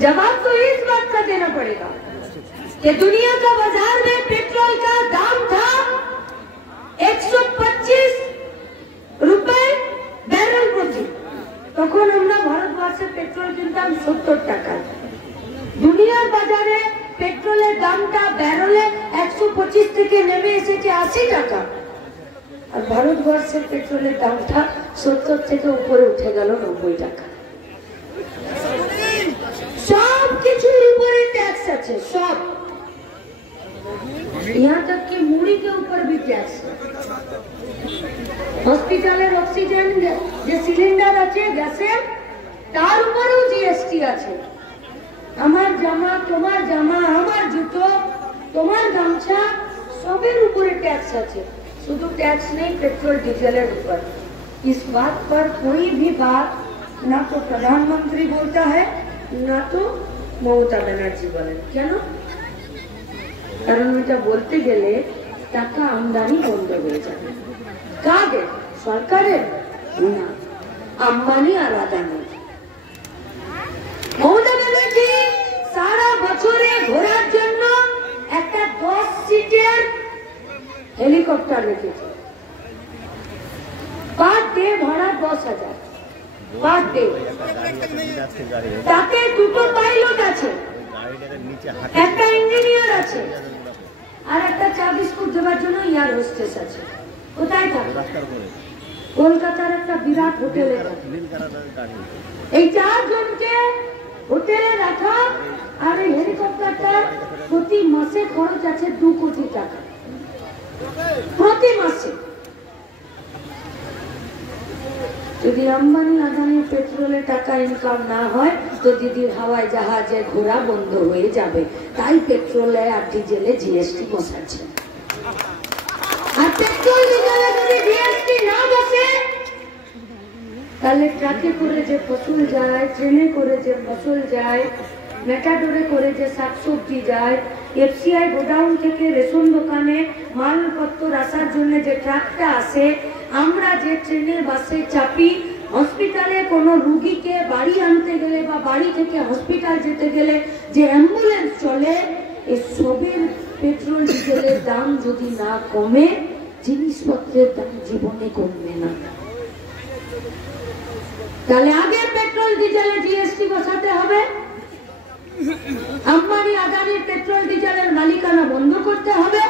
जवाब तो इस बात का देना पड़ेगा कि दुनिया का बाजार में पेट्रोल का दाम था 125 रुपए बैरल प्रति, তখন আমরা ভারতবর্ষে পেট্রোল কিনতাম 70 টাকা। দুনিয়ার বাজারে পেট্রোলের দামটা ব্যারেলে 125 থেকে নেমে এসেছে 80 টাকা, আর ভারতবর্ষের পেট্রোলের দামটা 70 থেকে উপরে উঠে গেল 90 টাকা। सब किसी ऊपर टैक्स আছে, सब, यहाँ तक कि मुड़ी के ऊपर भी टैक्स है। हॉस्पिटलेर ऑक्सीजन जे सिलिंडर আছে গ্যাসের, তার উপরেও জিএসটি আছে। আমার জামা, তোমার জামা, আমার জুতো, তোমার গামছা, সবের উপরে टैक्स আছে। শুধু टैक्स नहीं पेट्रोल डीजलेर ऊपर। इस बात पर कोई भी बात ना तो प्रधानमंत्री बोलता है ना तो ममता बनर्जी बोलें। কেন? কারণ এটা বলতে গেলে টাকা আমদানি বন্ধ হয়ে যাবে। কাদের? সরকারের না, আম্বানি আর আদানি। মমতা ব্যানার্জি সারা বছরে ঘোরার জন্য একটা 10 সিটের হেলিকপ্টার রেখেছে। পার ডে ভাড়া 10,000 পার ডে। তাতে দুটো পাইলট আছে, একটা ইঞ্জিনিয়ার আছে, আর একটা চা বিস্কুট দেওয়ার জন্য এয়ার হোস্টেস আছে। কোথায় থাকে? কলকাতার একটা বিরাট হোটেলে থাকে। এই 4 জনকে হোটেলে রাখা আর এই হেলিকপ্টারটার প্রতি মাসে খরচ আছে 2 কোটি টাকা প্রতি মাসে। যদি আম্বানি আদানির পেট্রোলে টাকা ইনকাম না হয় তো দিদির হাওয়ায় জাহাজে ঘোরা বন্ধ হয়ে যাবে। তাই পেট্রোলে আর ডিজেলে জিএসটি বসাচ্ছে। আর পেট্রোল ডিজেলে যদি জিএসটি না বসে তাহলে ট্রাকে করে যে ফসল যায়, ট্রেনে করে যে ফসল যায়, মেটাডোরে করে যে শাকসবজি যায়, এফসিআই গোডাউন থেকে রেশন দোকানে মালপত্র আসার জন্য যে ট্রাকটা আসে, আমরা যে ট্রেনে বাসে চাপি, হসপিটালে কোনো রোগীকে বাড়ি আনতে গেলে বা বাড়ি থেকে হসপিটাল যেতে গেলে যে অ্যাম্বুলেন্স চলে, এই সবের পেট্রোল ডিজেলের দাম যদি না কমে, জিনিসপত্রের দাম জীবনে কমবে না। তাহলে আগে পেট্রোল ডিজেলে জিএসটি বসাতে হবে, আম্বানি আদানির পেট্রোল ডিজেলের মালিকানা বন্ধ করতে হবে,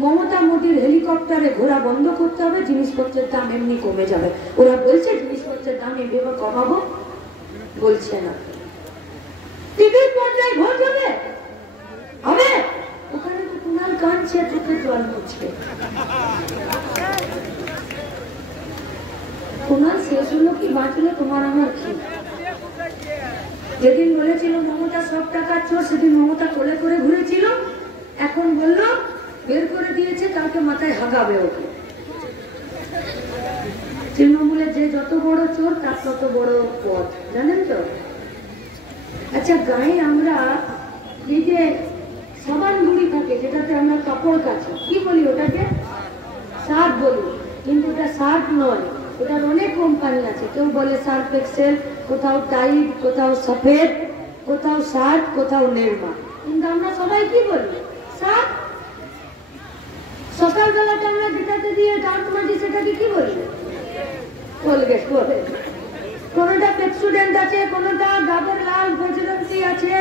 মমতা মোদীর হেলিকপ্টারে ঘোরা বন্ধ করতে হবে, জিনিসপত্রের দাম এমনি কমে যাবে। ওরা বলছে জিনিসপত্রের দাম এভাবে কমাবো, বলছে না। টিভির পর্যায়ে ভোট হবে, হবে, ওখানে তো কুণাল কাঁদছে, চোখে জল মুছছে। কুণাল শেষ হলো কি বাঁচলো তোমার আমার কি? যেদিন বলেছিল মমতা সব টাকার চোর, সেদিন মমতা কোলে করে ঘুরেছিল, এখন বললো বের করে দিয়েছে, কালকে মাথায় হাগাবে ওকে। তৃণমূলের যে যত বড় চোর তার তত বড় পথ, জানেন তো? আচ্ছা, গায়ে আমরা এই যে সাবান গুঁড়ি থাকে যেটাতে আমরা কাপড় কাচি, কি বলি ওটাকে? সার্ফ বলি, কিন্তু ওটা সার্ফ নয়, ওটার অনেক কোম্পানি আছে। কেউ বলে সার্ফ এক্সেল, কোথাও টাইড, কোথাও সফেদ, কোথাও সার্ফ, কোথাও নির্মা, কিন্তু আমরা সবাই কি বলি? সার্ফ। সকালবেলাটা আমরা যেটাতে দিয়ে দাঁত মাজি সেটাকে কি বলি? কোলগেট বলে। কোনোটা পেপসোডেন্ট আছে, কোনোটা ডাবর লাল বজরঙ্গি আছে,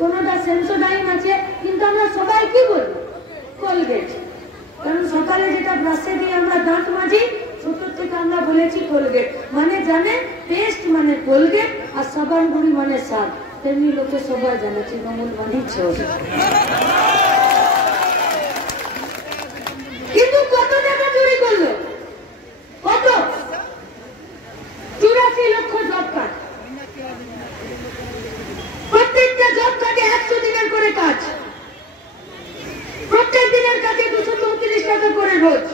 কোনোটা সেন্সোডাইন আছে, কিন্তু আমরা সবাই কি বলি? কোলগেট। কারণ সকালে যেটা ব্রাশে দিয়ে আমরা দাঁত মাজি, ছোট থেকে আমরা বলেছি কোলগেট। মানে জানে পেস্ট মানে কোলগেট, আর সাবান গুঁড়ি মানে সার্ফ। তেমনি লোকে সবাই জানে তৃণমূল মানে চোর। কিন্তু কত টাকা চুরি করলো? কত? 84 লক্ষ জব কার্ড। প্রত্যেকটা জব কার্ডে 100 দিনের করে কাজ, প্রত্যেক দিনের কাজে 234 টাকা করে রোজ।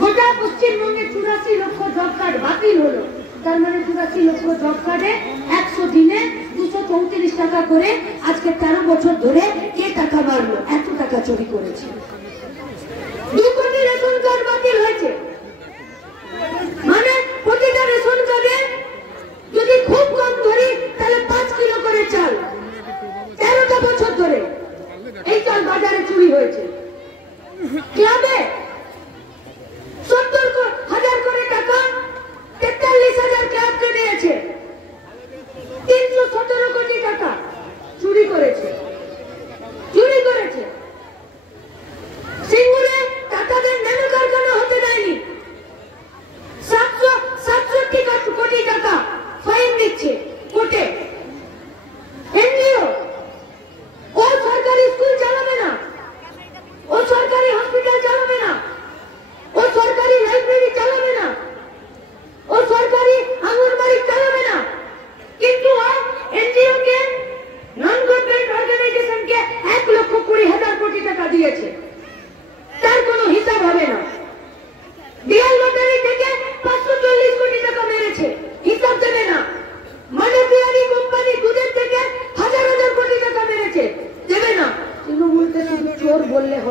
গোটা পশ্চিমবঙ্গে 84 লক্ষ জব কার্ড বাতিল হলো। তার মানে 84 লক্ষ জব কার্ডে 100 দিনে 234 টাকা করে। আজকে 13 বছর ধরে কে টাকা মারলো? এত টাকা চুরি করেছে। 2 কোটি রেশন কার্ড বাতিল হয়েছে, মানে প্রতিটা রেশন কার্ডে যদি খুব কম ধরি তাহলে 5 কিলো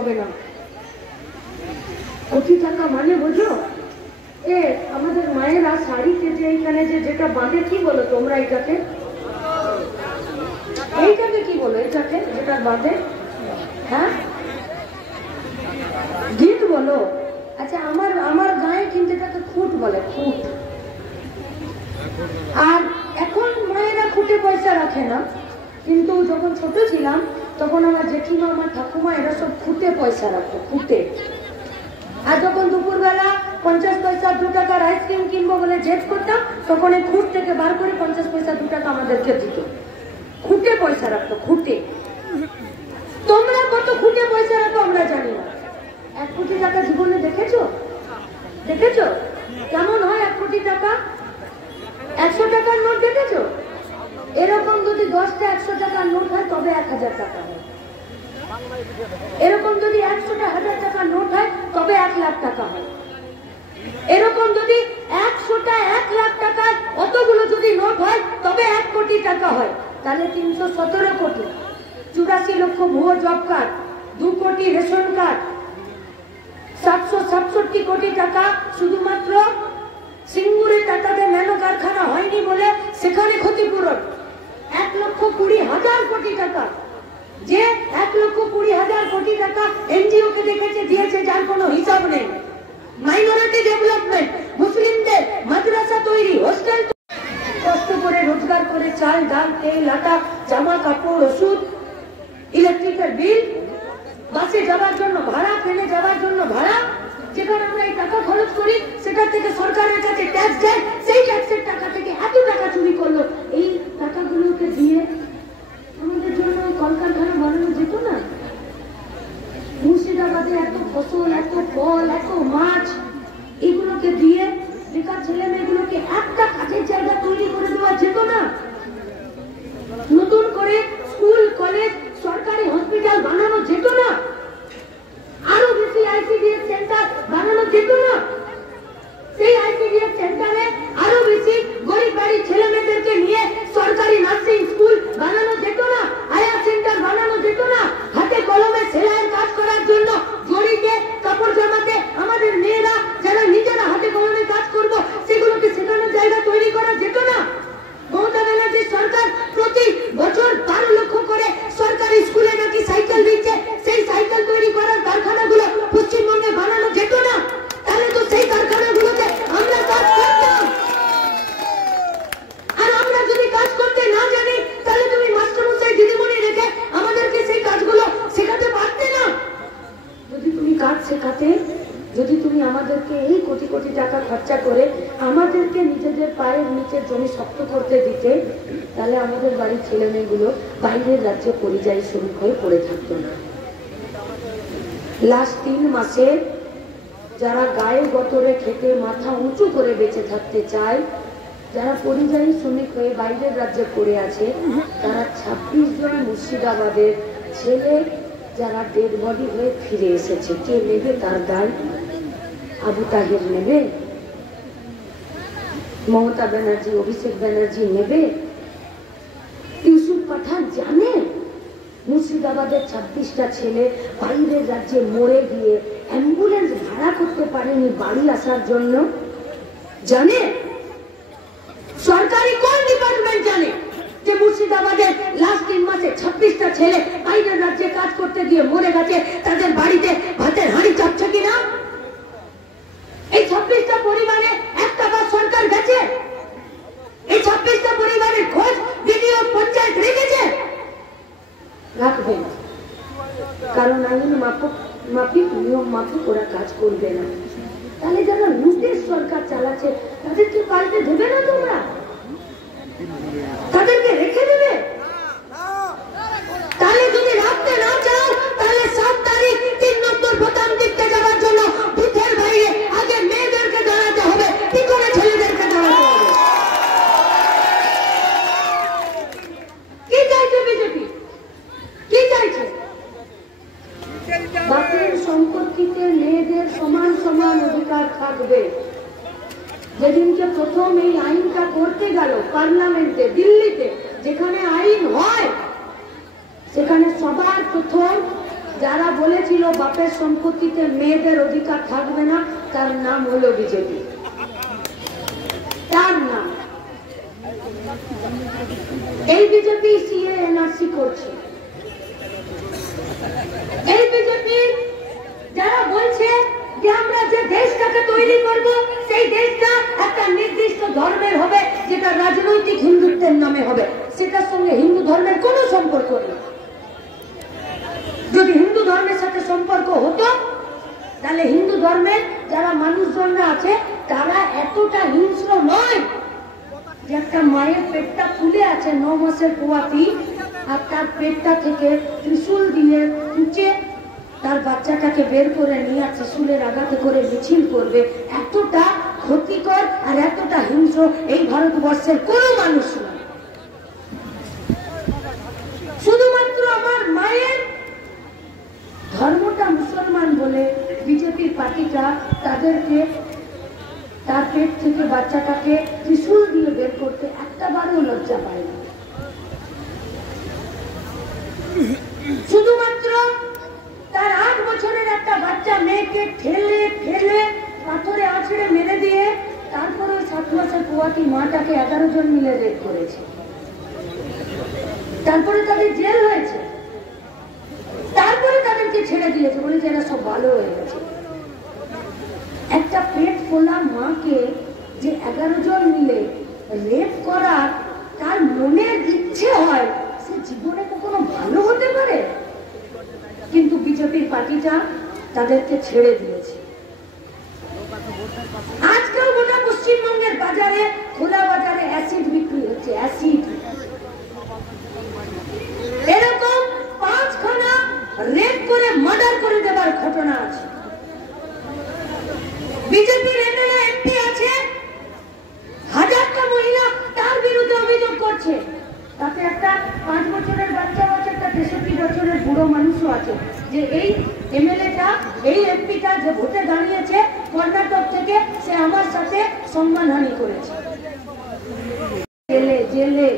হবে না। কোটি টাকা মানে বোঝো? এ আমাদের মায়েরা শাড়িতে যে এইখানে যেটা বাঁধে, কি বলো তোমরা এইটাকে? এইটাকে কি বলো? এটাকে যেটা বাঁধে, হ্যাঁ গিট বলো? আচ্ছা, আমার গায়ে কিন্তু এটাকে খুঁট বলে, খুঁট। আর এখন মায়েরা খুঁটে পয়সা রাখে না, কিন্তু যখন ছোট ছিলাম তখন আমার জেঠিমা, আমার ঠাকুমা এরা সব খুঁটে পয়সা রাখতো, খুঁটে। আর যখন দুপুরবেলা 50 পয়সা 2 টাকার আইসক্রিম কিনবো বলে জেদ করতাম, তখন এই খুঁট থেকে বার করে 50 পয়সা 2 টাকা আমাদেরকে দিত। খুঁটে পয়সা রাখতো, খুঁটে। তোমরা কত খুঁটে পয়সা রাখো আমরা জানি না। 1 কোটি টাকা জীবনে দেখেছো? দেখেছো কেমন হয় 1 কোটি টাকা? 100 টাকার নোট দেখেছো? এরকম যদি 10টা 100 টাকার নোট হয় তবে 1000 টাকা হয়। এরকম যদি 100টা 1000 টাকার নোট হয় তবে 1 লাখ টাকা হয়। এরকম যদি 100টা 1 লাখ টাকার অতগুলো যদি নোট হয় তবে 1 কোটি টাকা হয়। তাহলে 317 কোটি, 84 লক্ষ ভুয়ো জব কার্ড, 2 কোটি রেশন কার্ড, 767 কোটি টাকা শুধুমাত্র সিঙ্গুরে টাটাদের ন্যানো কারখানা হয়নি বলে সেখানে ক্ষতিপূরণ। 1,20,000 কোটি টাকা, যে 1,20,000 কোটি টাকা এনজিও কে দেখেছে দিয়েছে, যার কোনো হিসাব নেই। মাইনরিটি ডেভেলপমেন্ট, মুসলিমদের মাদ্রাসা তৈরি, হোস্টেল, কষ্ট করে রোজগার করে চাল ডাল তেল আটা জামা কাপড় ওষুধ, ইলেকট্রিকের বিল, বাসে যাওয়ার জন্য ভাড়া, ট্রেনে যাওয়ার জন্য ভাড়া, যেখানে আমরা এই টাকা খরচ করি সেটা থেকে সরকারের কাছে ট্যাক্স যায়, সেই ট্যাক্সের টাকা থেকে এত টাকা চুরি করলো। এই টাকাগুলোকে দিয়ে আমাদের জন্য কলকারখানা বানানো যেত না? মুর্শিদাবাদে এত ফসল, এত ফল, এত মাছ, এগুলোকে দিয়ে বেকার ছেলে মেয়েগুলোকে একটা কাজের জায়গা তৈরি করে দেওয়া যেত না? নতুন করে স্কুল কলেজ সরকারি হসপিটাল বানানো যেত না? আরো বেশি আইসিডিএস সেন্টার বানানো যেত না? সেই আইসিডিএস সেন্টারে আরো বেশি গরিব বাড়ির ছেলে মেয়েদেরকে নিয়ে সরকারি নার্সিং স্কুল বানানো যেত না? আয়া সেন্টার বানানো যেত না? হাতে কলমে সেলাইয়ের কাজ করার জন্য জড়িতে কাপড় জামাতে আমাদের মেয়েরা যারা নিজেরা হাতে কলমে কাজ করবো সেগুলোকে শেখানোর জায়গা তৈরি করা যেত না? মমতা ব্যানার্জি সরকার প্রতি বছর 12 লক্ষ করে সরকারি স্কুলে নাকি সাইকেল দিচ্ছে, সেই সাইকেল তৈরি করার কারখানাগুলো পশ্চিমবঙ্গে বানানো যেত না? তাহলে তো সেই কারখানাগুলোতে আমরা কাজ করতাম। আর আমরা যদি কাজ করতে না জানি তাহলে তুমি মাস্টারমশাই দিদিমণি রেখে আমাদেরকে সেই কাজগুলো শেখাতে পারতে না? যদি তুমি কাজ শেখাতে, যদি তুমি আমাদেরকে এই কোটি কোটি টাকা খরচা করে আমাদেরকে নিজেদের পায়ের নিচে জমি শক্ত করতে দিতে, তাহলে আমাদের বাড়ির ছেলে মেয়েগুলো বাইরের রাজ্যে পরিযায়ী শ্রমিক হয়ে পড়ে থাকতো না। লাস্ট 3 মাসে যারা গায়ে গতরে খেতে মাথা উঁচু করে বেঁচে থাকতে চায়, যারা পরিযায়ী শ্রমিক হয়ে বাইরের রাজ্যে পড়ে আছে, তারা 26 জন মুর্শিদাবাদের ছেলে যারা ডেড বডি হয়ে ফিরে এসেছে। কে নেবে তার দায়? আবু তাহের নেবে? মমতা ব্যানার্জি, অভিষেক ব্যানার্জি নেবে? ইউসুফ পাঠান জানে মুর্শিদাবাদের 26টা ছেলে বাইরের রাজ্যে মরে গিয়ে অ্যাম্বুলেন্স ভাড়া করতে পারেনি বাড়ি আসার জন্য? জানে? সরকারি কোন ডিপার্টমেন্ট জানে যে মুর্শিদাবাদের লাস্ট 3 মাসে 26টা ছেলে বাইরের রাজ্যে কাজ করতে গিয়ে মরে গেছে, তাদের বাড়িতে ভাতের হাঁড়ি চাপছে কিনা? এই 26টা পরিবারে 1 টাকা সরকার গেছে? এই 26টা পরিবারের খোঁজ বিডিও পঞ্চায়েত রেখেছে? রাখবে না, কারণ আইন মাফিক নিয়ম মাফিক ওরা কাজ করবে না। তাহলে যারা লুটের সরকার চালাচ্ছে তাদেরকে পাল্টে দেবে না তোমরা? তাদেরকে রেখে দেবে? তাহলে যদি রাখতে না চাও তাহলে 7 তারিখ 3 নম্বর বোতাম টিপতে যাওয়ার জন্য বুথের বাইরে আগে মেয়েদেরকে দাঁড়াতে হবে, কি করে ছেলেদেরকে দাঁড়াতে হবে? কি চাইছে বিজেপি? কি চাইছে? বাপের সম্পত্তিতে মেয়েদের সমান সমান অধিকার থাকবে। যেদিনকে প্রথম এই আইনটা করতে গেল পার্লামেন্টে দিল্লিতে, যেখানে আইন হয় সেখানে সবার প্রথম যারা বলেছে বলেছিল বাপের সম্পত্তিতে মেয়েদের অধিকার থাকবে না, তার নাম হলো বিজেপি। তার নাম এই বিজেপি সিএ এনআরসি করছে। এই বিজেপি যারা বলছে যে আমরা যে দেশটাকে তৈরি করব সেই দেশটা একটা নির্দিষ্ট ধর্মের হবে, যেটা রাজনৈতিক হিন্দুত্বের নামে হবে, সেটার সঙ্গে হিন্দু ধর্মের কোনো সম্পর্ক নেই। যদি হিন্দু ধর্মের সাথে সম্পর্ক হতো তাহলে হিন্দু ধর্মের যারা মানুষজনরা আছে তারা এতটা হিংস্র নয় যে একটা মায়ের পেটটা ফুলে আছে 9 মাসের পোয়াতি, আর তার পেটটা থেকে ত্রিশূল দিয়ে উঁচে তার বাচ্চাটাকে বের করে নিয়ে ত্রিশূলের আঘাতে করে মিছিল করবে। এতটা ক্ষতিকর আর এতটা হিংস্র এই ভারতবর্ষের কোনো মানুষ নয়। শুধুমাত্র আমার মায়ের ধর্মটা মুসলমান বলে বিজেপি পার্টিটা তাদেরকে তার পেট থেকে বাচ্চাটাকে ত্রিশূল দিয়ে বের করতে একটা বারও লজ্জা পায় না। শুধুমাত্র তার 8 বছরের একটা বাচ্চা মেয়েকে ঠেলে ঠেলে পাথরে আছড়ে মেরে দিয়ে তারপরে 7 মাসের পোয়াতি মাটাকে 11 জন মিলে রেপ করেছে। তারপরে তাদের জেল হয়েছে, তারপরে তাদেরকে ছেড়ে দিয়েছে, বলেছে এরা সব ভালো হয়ে গেছে। একটা পেট ফোলা মাকে যে 11 জন মিলে রেপ করার তার মনের ইচ্ছে হয়, সে জীবনে কখনো ভালো হতে পারে? কিন্তু বিজেপির পার্টিটা তাদেরকে ছেড়ে দিয়েছে। আজকাল গোটা পশ্চিমবঙ্গের বাজারে, খোলা বাজারে অ্যাসিড বিক্রি হচ্ছে। অ্যাসিড এরকম 5খানা রেপ করে মার্ডার করে দেওয়ার ঘটনা আছে। বিজেপির এমএলএ এমপি আছে, 1000টা মহিলা তার বিরুদ্ধে অভিযোগ করছে। তাতে একটা 5 বছরের বাচ্চা আছে, একটা 63 বছরের বুড়ো মানুষও আছে, যে এই এমএলএটা, এই এমপিটা যে ভোটে দাঁড়িয়েছে কর্ণাটক থেকে, সে আমার সাথে সম্মানহানি করেছে। জেলে জেলে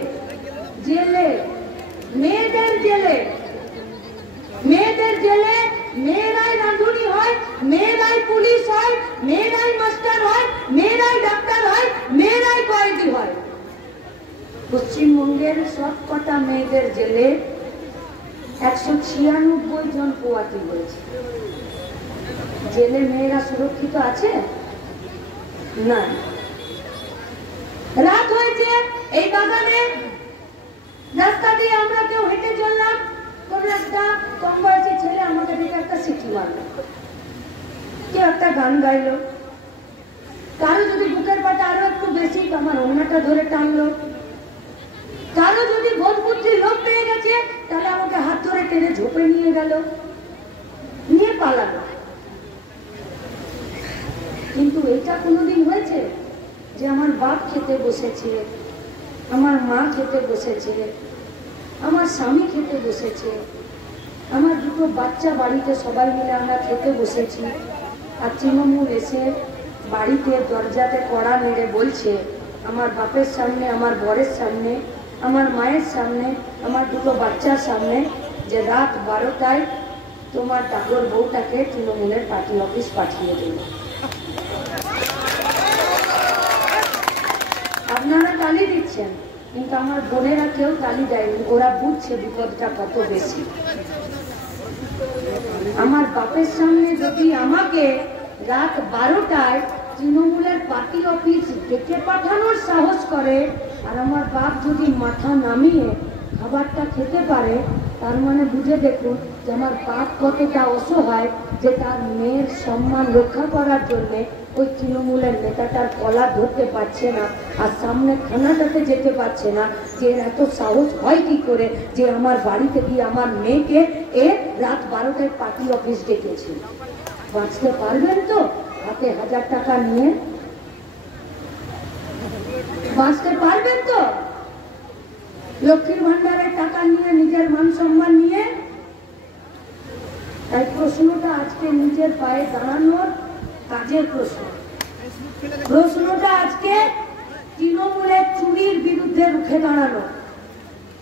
জেলে, মেয়েদের জেলে, মেয়েদের জেলে, মেয়েরাই রাঁধুনি হয়, মেয়েরাই পুলিশ হয়, মেয়েরাই মাস্টার হয়, মেয়েরাই ডাক্তার হয়, মেয়েরাই কয়েদি হয়। পশ্চিমবঙ্গের সব কটা মেয়েদের জেলে 196 জন পোয়াতি হয়েছে। জেলে মেয়েরা সুরক্ষিত আছে না। রাত হয়েছে, এই বাগানে রাস্তা দিয়ে আমরা কেউ হেঁটে চললাম, কোন একটা কম বয়সী ছেলে আমাকে দিকে একটা সিটি মারলো, কেউ একটা গান গাইলো, কারো যদি বুকের পাটা আরো একটু বেশি আমার অন্যটা ধরে টানলো, কারো যদি বোধ বুদ্ধির লোক পেয়ে গেছে তাহলে আমাকে হাত ধরে টেনে ঝোপে নিয়ে গেল, নিয়ে পালালো। কিন্তু এটা কোনোদিন হয়েছে যে আমার বাপ খেতে বসেছে, আমার মা খেতে বসেছে, আমার স্বামী খেতে বসেছে, আমার 2টো বাচ্চা বাড়িতে সবাই মিলে আমরা খেতে বসেছি, আর তৃণমূল এসে বাড়িতে দরজাতে কড়া মেরে বলছে আমার বাপের সামনে, আমার বরের সামনে, আমার মায়ের সামনে, আমার 2টো বাচ্চার সামনে, যে রাত 12টায় তোমার টাকর বউটাকে তৃণমূলের পার্টি অফিস পাঠিয়ে দিল। আপনারা তালি দিচ্ছেন, কিন্তু আমার বোনেরা কেউ তালি দেয়নি। ওরা বুঝছে বিপদটা কত বেশি। আমার বাপের সামনে যদি আমাকে রাত 12টায় তৃণমূলের পার্টি অফিস ডেকে পাঠানোর সাহস করে, আর আমার বাপ যদি মাথা নামিয়ে খাবারটা খেতে পারে, তার মানে বুঝে দেখুন যে আমার বাপ কতটা অসহায়, যে তার মেয়ের সম্মান রক্ষা করার জন্য ওই তৃণমূলের নেতাটার কলা ধরতে পারছে না, আর সামনে থানাটাতে যেতে পারছে না। যে এত সাহস হয় কি করে যে আমার বাড়িতে গিয়ে আমার মেয়েকে রাত 12টায় পার্টি অফিস ডেকেছে? বাঁচতে পারবেন তো? হাতে 1000 টাকা নিয়ে বাঁচতে পারবেন তো? লক্ষ্মীর ভান্ডারের টাকা নিয়ে, নিজের মান সম্মান নিয়ে? তাই প্রশ্নটা আজকে নিজের পায়ে দাঁড়ানোর কাজের প্রশ্ন। প্রশ্নটা আজকে তৃণমূলের চুরির বিরুদ্ধে রুখে দাঁড়ানো।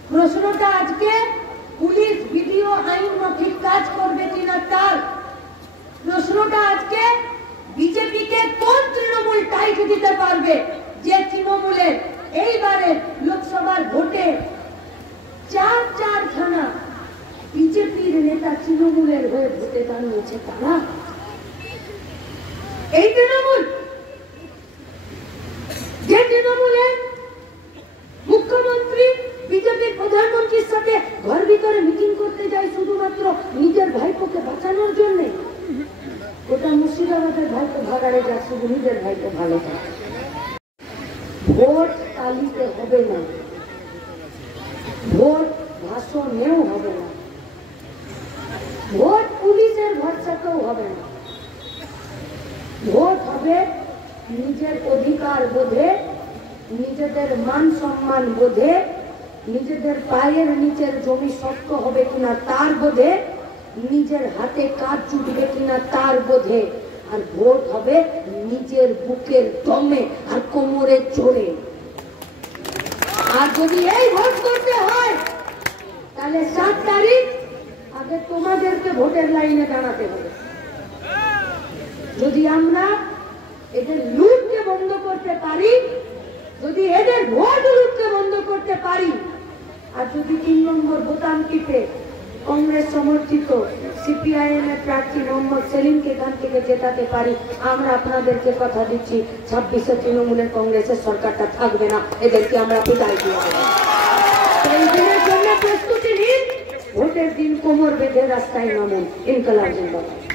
প্রশ্নটা আজকে পুলিশ ভিডিও আইন মাফিক কাজ করবে কিনা তার প্রশ্নটা আজকে বিজেপিকে কোন তৃণমূল টাইট দিতে পারবে যে তৃণমূলের এইবারে লোকসভার ভোটে চারখানা বিজেপির নেতা তৃণমূলের হয়ে ভোটে দাঁড়িয়েছে তারা এই তৃণমূল যে তৃণমূলের মুখ্যমন্ত্রী বিজেপির প্রধানমন্ত্রীর সাথে ঘর ভিতরে মিটিং করতে যায় শুধুমাত্র নিজের ভাইপোকে বাঁচানোর জন্য ওটা মুর্শিদাবাদের ভাইকে ভাগাড়ে যায় শুধু নিজের ভাইকে ভালো থাকে ভোট তালিতে হবে না ভোট ভাষণেও হবে না ভোট পুলিশের ভরসাতেও হবে না ভোট হবে নিজের অধিকার বোধে নিজেদের মান সম্মান বোধে নিজেদের পায়ের নিচের জমি শক্ত হবে কিনা তার বোধে নিজের হাতে কাজ জুটবে কিনা তার বোধে আর ভোট হবে নিজের বুকের দমে আর কোমরে চড়ে আর যদি এই ভোট করতে হয় তাহলে 7 তারিখ আগে তোমাদেরকে ভোটের লাইনে দাঁড়াতে হবে যদি আমরা এদের লুটকে বন্ধ করতে পারি যদি এদের ভোট লুটকে বন্ধ করতে পারি আর যদি 3 নম্বর বোতাম টিপে কংগ্রেস সমর্থিত সিপিআইএম এর প্রার্থী মোহাম্মদ সেলিমকে এখান থেকে জেতাতে পারি আমরা আপনাদেরকে কথা দিচ্ছি 26-এ তৃণমূলের কংগ্রেসের সরকারটা থাকবে না এদেরকে আমরা বিদায় দিয়ে দেব এই দিনের জন্য প্রস্তুতি নিন ভোটের দিন কোমর বেঁধে রাস্তায় নামুন ইনকলাব জিন্দাবাদ